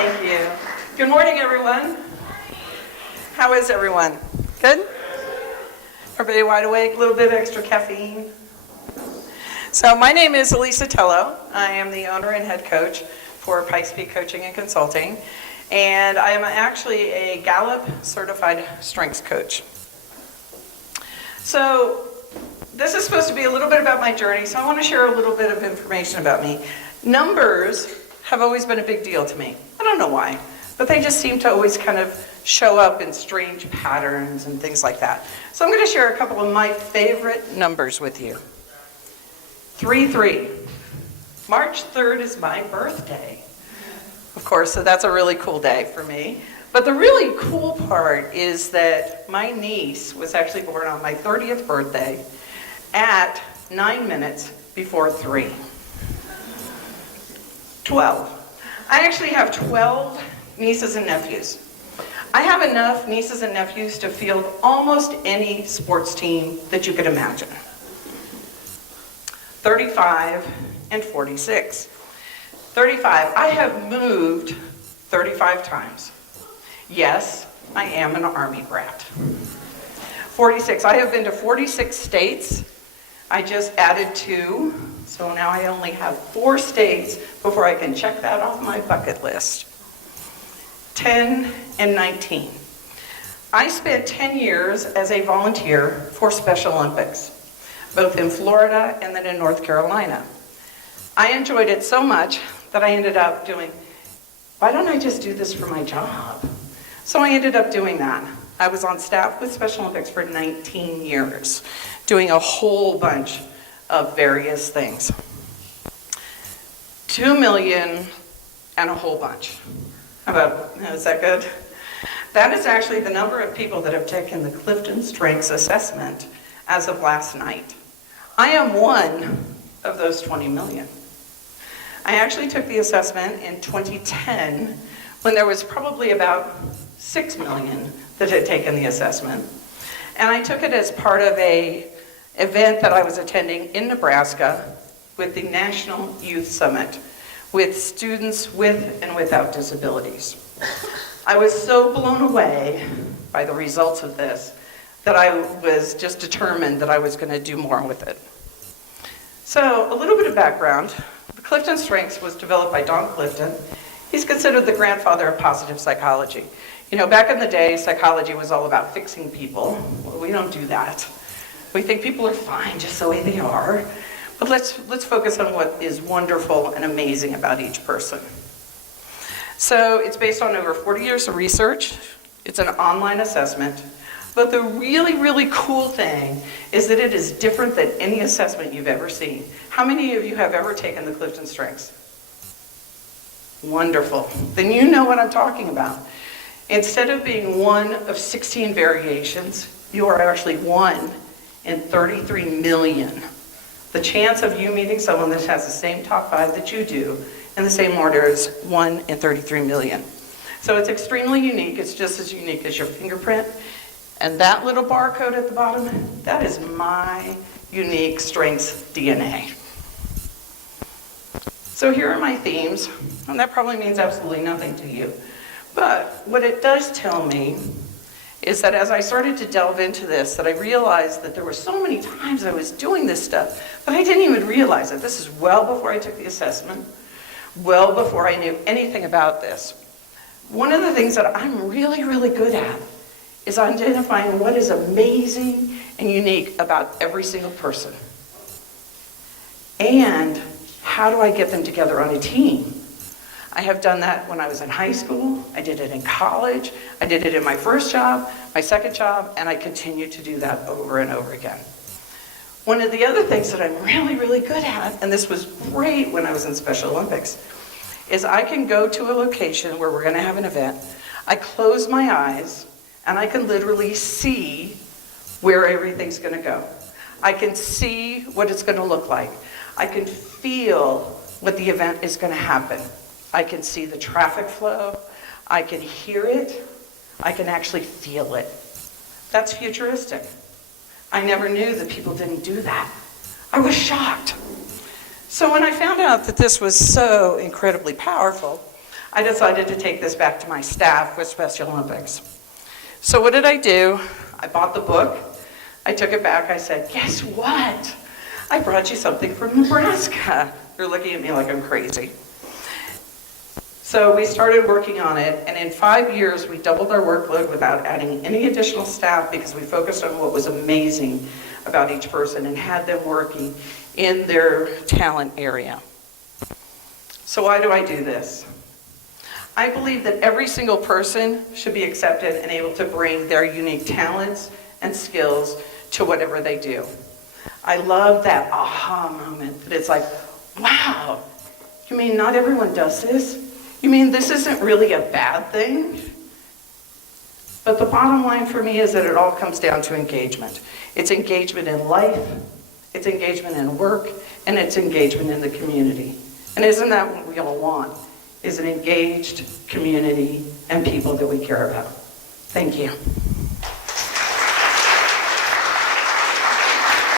Thank you. Good morning, everyone. How is everyone? Good? Everybody wide awake? A little bit of extra caffeine? So my name is Elisa Tello. I am the owner and head coach for Pikes Coaching and Consulting. And I am actually a Gallup certified strengths coach. So this is supposed to be a little bit about my journey, so I want to share a little bit of information about me. Numbers have always been a big deal to me. I don't know why, but they just seem to always kind of show up in strange patterns and things like that. So I'm going to share a couple of my favorite numbers with you. 3-3. March 3rd is my birthday. Of course, so that's a really cool day for me. But the really cool part is that my niece was actually born on my 30th birthday at 9 minutes before 3. 12. I actually have 12 nieces and nephews. I have enough nieces and nephews to field almost any sports team that you could imagine. 35 and 46. 35, I have moved 35 times. Yes, I am an Army brat. 46, I have been to 46 states. I just added 2, so now I only have 4 states before I can check that off my bucket list. 10 and 19. I spent 10 years as a volunteer for Special Olympics, both in Florida and then in North Carolina. I enjoyed it so much that I ended up doing, why don't I just do this for my job? So I ended up doing that. I was on staff with Special Olympics for 19 years, doing a whole bunch of various things. 2 million and a whole bunch. How about, is that good? That is actually the number of people that have taken the CliftonStrengths assessment as of last night. I am one of those 20 million. I actually took the assessment in 2010 when there was probably about 6 million that had taken the assessment. And I took it as part of an event that I was attending in Nebraska with the National Youth Summit with students with and without disabilities. I was so blown away by the results of this that I was just determined that I was going to do more with it. So a little bit of background. CliftonStrengths was developed by Don Clifton. He's considered the grandfather of positive psychology. You know, back in the day, psychology was all about fixing people. Well, we don't do that. We think people are fine just the way they are. But let's focus on what is wonderful and amazing about each person. So it's based on over 40 years of research. It's an online assessment. But the really, really cool thing is that it is different than any assessment you've ever seen. How many of you have ever taken the CliftonStrengths? Wonderful. Then you know what I'm talking about. Instead of being one of 16 variations, you are actually 1 in 33 million. The chance of you meeting someone that has the same top 5 that you do in the same order is 1 in 33 million. So it's extremely unique. It's just as unique as your fingerprint. And that little barcode at the bottom, that is my unique strengths DNA. So here are my themes, and that probably means absolutely nothing to you. But what it does tell me is that as I started to delve into this, that I realized that there were so many times I was doing this stuff, but I didn't even realize it. This is well before I took the assessment, well before I knew anything about this. One of the things that I'm really, really good at is identifying what is amazing and unique about every single person. And how do I get them together on a team? I have done that when I was in high school, I did it in college, I did it in my first job, my second job, and I continue to do that over and over again. One of the other things that I'm really, really good at, and this was great when I was in Special Olympics, is I can go to a location where we're going to have an event, I close my eyes, and I can literally see where everything's going to go. I can see what it's going to look like. I can feel what the event is going to happen. I can see the traffic flow. I can hear it. I can actually feel it. That's futuristic. I never knew that people didn't do that. I was shocked. So when I found out that this was so incredibly powerful, I decided to take this back to my staff with Special Olympics. So what did I do? I bought the book. I took it back. I said, guess what? I brought you something from Nebraska. They're looking at me like I'm crazy. So we started working on it, and in 5 years, we doubled our workload without adding any additional staff because we focused on what was amazing about each person and had them working in their talent area. So why do I do this? I believe that every single person should be accepted and able to bring their unique talents and skills to whatever they do. I love that aha moment that it's like, wow, you mean not everyone does this? You mean this isn't really a bad thing? But the bottom line for me is that it all comes down to engagement. It's engagement in life, it's engagement in work, and it's engagement in the community. And isn't that what we all want? Is an engaged community and people that we care about. Thank you.